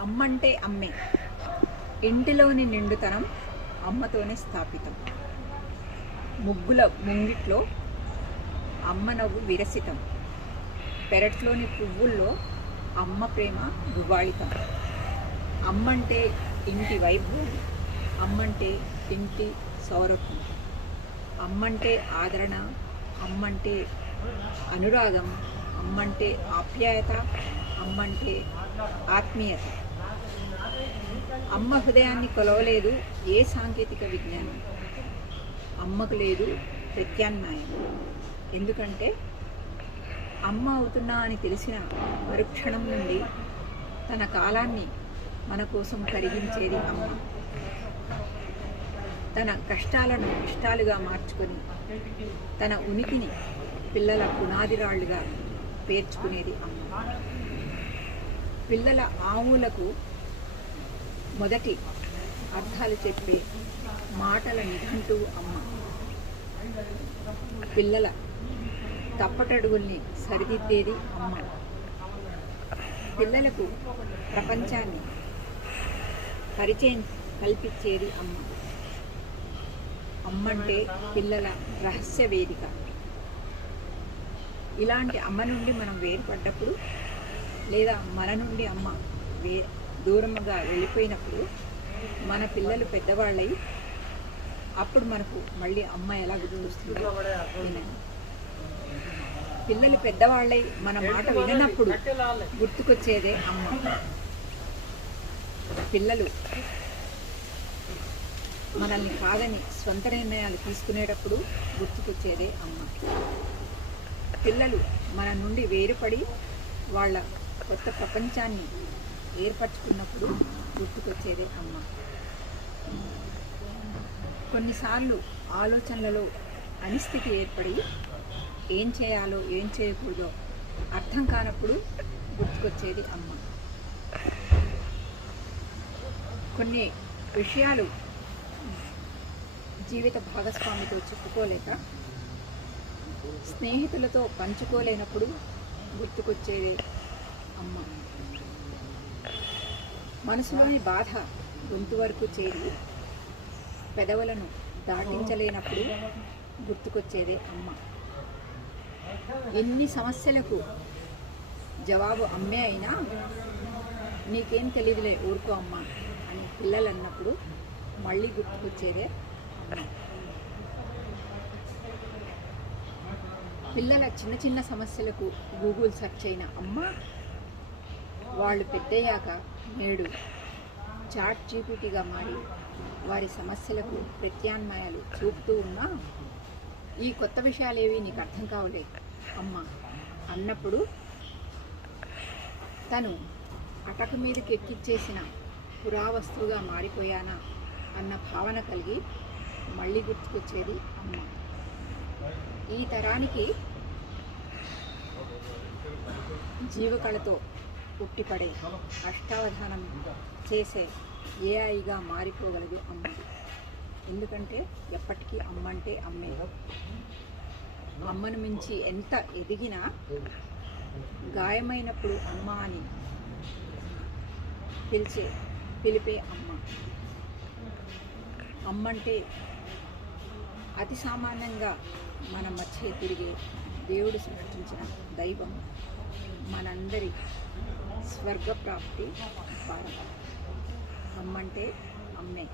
అమ్మంటే అమ్మే. ఇంటిలోని నిండుతనం అమ్మతోనే స్థాపితం. ముగ్గుల ముంగిట్లో అమ్మ నవ్వు విరసితం. పెరట్లోని పువ్వుల్లో అమ్మ ప్రేమ గువాళితం అమ్మంటే ఇంటి వైభవం అమ్మంటే ఇంటి సౌరభం. అమ్మంటే ఆదరణ. అమ్మంటే అనురాగం. అమ్మంటే ఆప్యాయత. అమ్మంటే ఆత్మీయత. అమ్మ హృదయాన్ని కొలవలేదు ఏ సాంకేతిక విజ్ఞానం? అమ్మకు లేదు ప్రత్యామ్నాయం. ఎందుకంటే అమ్మ అవుతున్నా అని తెలిసిన మరుక్షణం నుండి తన కాలాన్ని మన కోసం కరిగించేది అమ్మ. తన కష్టాలను ఇష్టాలుగా మార్చుకొని తన ఉనికిని పిల్లల పునాదిరాళ్ళుగా పేర్చుకునేది అమ్మ. పిల్లల ఆవులకు మొదటి అర్థాలు చెప్పే మాటల నిఘంటూ అమ్మ. పిల్లల తప్పటడుగుల్ని సరిదిద్దేది అమ్మ. పిల్లలకు ప్రపంచాన్ని పరిచయం కల్పించేది అమ్మ. అమ్మంటే పిల్లల రహస్య వేదిక. ఇలాంటి అమ్మ నుండి మనం వేరుపడ్డప్పుడు లేదా మన నుండి అమ్మ వే దూరంగా వెళ్ళిపోయినప్పుడు మన పిల్లలు పెద్దవాళ్ళై అప్పుడు మనకు మళ్ళీ అమ్మ ఎలా గుర్తొస్తుంది పిల్లలు పెద్దవాళ్ళై మన మాట విననప్పుడు గుర్తుకొచ్చేదే అమ్మ. పిల్లలు మనల్ని కాదని స్వంత నిర్ణయాలు తీసుకునేటప్పుడు గుర్తుకొచ్చేదే అమ్మ. పిల్లలు మన నుండి వేరుపడి వాళ్ళ కొత్త ప్రపంచాన్ని ఏర్పరచుకున్నప్పుడు గుర్తుకొచ్చేదే అమ్మ. కొన్నిసార్లు ఆలోచనలలో అనిస్థితి ఏర్పడి ఏం చేయాలో ఏం చేయకూడదో అర్థం కానప్పుడు గుర్తుకొచ్చేది అమ్మ. కొన్ని విషయాలు జీవిత భాగస్వామితో చెప్పుకోలేక స్నేహితులతో పంచుకోలేనప్పుడు గుర్తుకొచ్చేదే అమ్మ. మనసులోని బాధ గొంతు వరకు చేరి పెదవులను దాటించలేనప్పుడు గుర్తుకొచ్చేదే అమ్మ. ఎన్ని సమస్యలకు జవాబు అమ్మే అయినా నీకేం తెలియదులే ఊరుకో అమ్మ అని పిల్లలు అన్నప్పుడు మళ్ళీ గుర్తుకొచ్చేదే పిల్లల చిన్న చిన్న సమస్యలకు గూగుల్ సెర్చ్ అయిన అమ్మ వాళ్ళు పెద్దయ్యాక నేడు చాట్ జీపీటీగా మారి వారి సమస్యలకు ప్రత్యామ్నాయాలు చూపుతూ ఉన్నా ఈ కొత్త విషయాలేవి నీకు అర్థం కావలే అమ్మ అన్నప్పుడు తను అటక మీదకి ఎక్కిచ్చేసిన పురావస్తువుగా మారిపోయానా అన్న భావన కలిగి మళ్ళీ గుర్తుకొచ్చేది అమ్మ. ఈ తరానికి జీవకళతో పుట్టిపడే అష్టావధానం చేసే ఏఐగా మారిపోగలదు అమ్మ. ఎందుకంటే ఎప్పటికీ అమ్మ అంటే అమ్మే. అమ్మను మించి ఎంత ఎదిగినా గాయమైనప్పుడు అమ్మ అని పిలిచే పిలిపే అమ్మ. అమ్మంటే అతి సామాన్యంగా మన మధ్య తిరిగే దేవుడు సృష్టించిన దైవం. మనందరి స్వర్గప్రాప్తి భారత. అమ్మంటే అమ్మే.